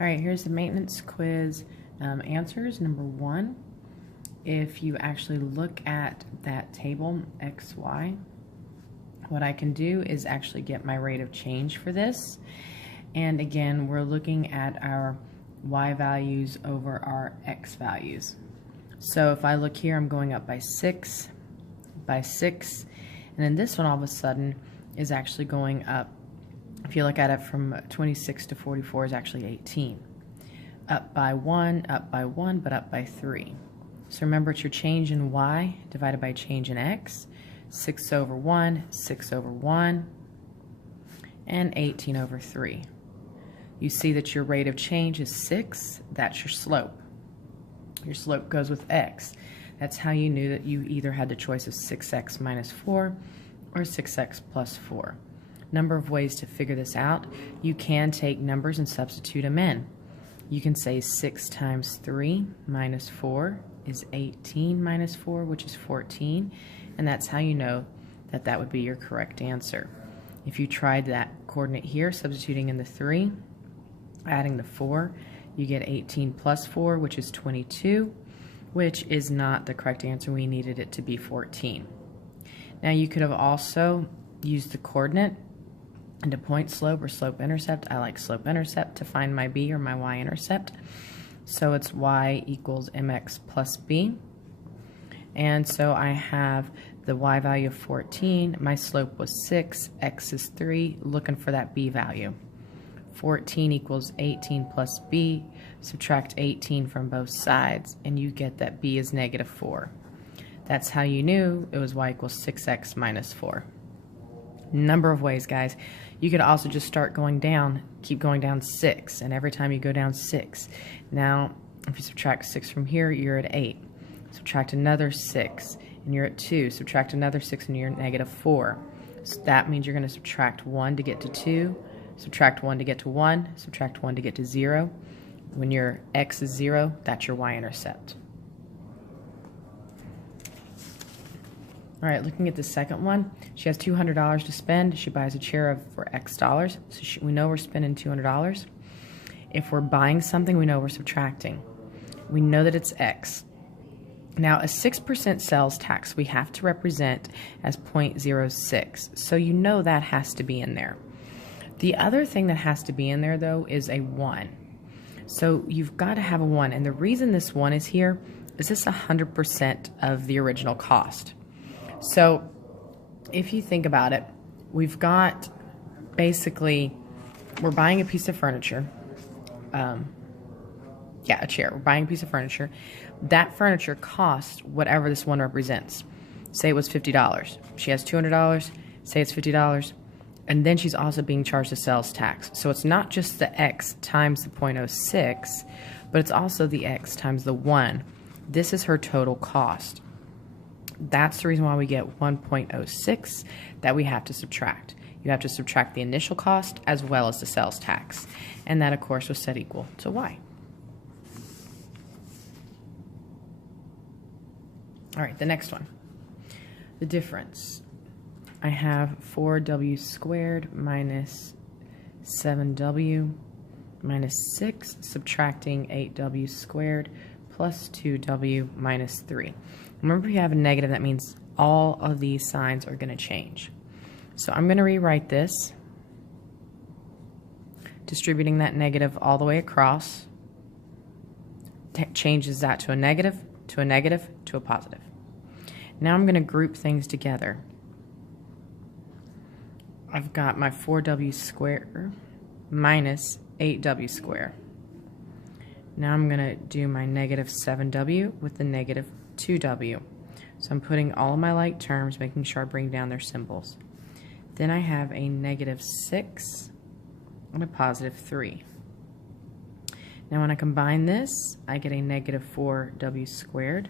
All right, here's the maintenance quiz answers. Number 1, if you actually look at that table, XY, what I can do is actually get my rate of change for this. And again, we're looking at our Y values over our X values. So if I look here, I'm going up by 6, and then this one all of a sudden is actually going up. If you look at it from 26 to 44 is actually 18. Up by 1, but up by 3. So remember, it's your change in Y divided by change in X. 6 over 1, 6 over 1, and 18 over 3. You see that your rate of change is 6. That's your slope. Your slope goes with X. That's how you knew that you either had the choice of 6x minus 4 or 6x plus 4. Number of ways to figure this out. You can take numbers and substitute them in. You can say 6 times 3 minus 4 is 18 minus 4, which is 14, and that's how you know that that would be your correct answer. If you tried that coordinate here, substituting in the 3, adding the 4, you get 18 plus 4, which is 22, which is not the correct answer. We needed it to be 14. Now you could have also used the coordinate into point slope or slope intercept. I like slope intercept to find my b or my y intercept. So it's y equals mx plus b. And so I have the y value of 14. My slope was 6. X is 3. Looking for that b value. 14 equals 18 plus b. Subtract 18 from both sides, and you get that b is negative 4. That's how you knew it was y equals 6x minus 4. Number of ways, guys. You could also just start going down, keep going down 6, and every time you go down 6. Now, if you subtract 6 from here, you're at 8. Subtract another 6, and you're at 2. Subtract another 6, and you're at negative 4. So that means you're going to subtract 1 to get to 2, subtract 1 to get to 1, subtract 1 to get to 0. When your x is 0, that's your y-intercept. All right, looking at the second one, she has $200 to spend. She buys a chair for X dollars, so we know we're spending $200. If we're buying something, we know we're subtracting. We know that it's X. Now, a 6% sales tax we have to represent as 0.06, so you know that has to be in there. The other thing that has to be in there, though, is a 1. So you've got to have a 1, and the reason this 1 is here is this 100% of the original cost. So if you think about it, we've got basically, we're buying a piece of furniture. A chair. We're buying a piece of furniture. That furniture costs whatever this 1 represents. Say it was $50. She has $200. Say it's $50. And then she's also being charged a sales tax. So it's not just the X times the 0.06, but it's also the X times the 1. This is her total cost. That's the reason why we get 1.06 that we have to subtract. You have to subtract the initial cost as well as the sales tax. And that, of course, was set equal to y. All right, the next one. The difference. I have 4w squared minus 7w minus 6, subtracting 8w squared plus 2w minus 3. Remember, if you have a negative, that means all of these signs are going to change. So I'm going to rewrite this, distributing that negative all the way across. Changes that to a negative, to a negative, to a positive. Now I'm going to group things together. I've got my 4w squared minus 8w squared. Now I'm going to do my negative 7w with the negative 2w. So I'm putting all of my like terms, making sure I bring down their symbols. Then I have a negative 6 and a positive 3. Now when I combine this, I get a negative 4w squared.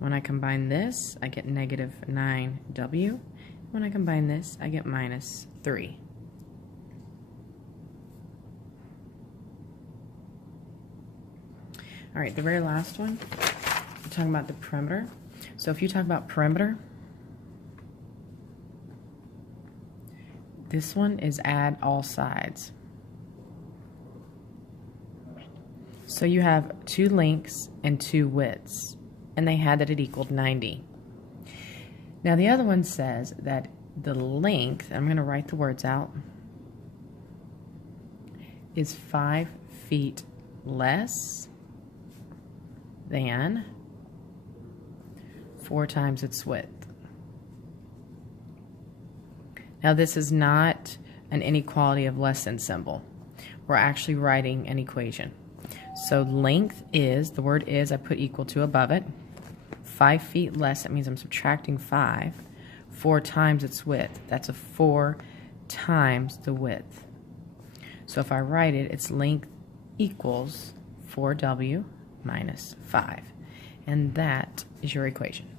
When I combine this, I get negative 9w. When I combine this, I get minus 3. All right, the very last one, we're talking about the perimeter. So if you talk about perimeter, this one is add all sides. So you have 2 lengths and 2 widths, and they had that it equaled 90. Now the other one says that the length, I'm going to write the words out, is 5 feet less than 4 times its width. Now this is not an inequality of less than symbol. We're actually writing an equation. So length is, the word is, I put equal to above it. 5 feet less, that means I'm subtracting 5. 4 times its width, that's a 4 times the width. So if I write it, its length equals 4W minus 5. And that is your equation.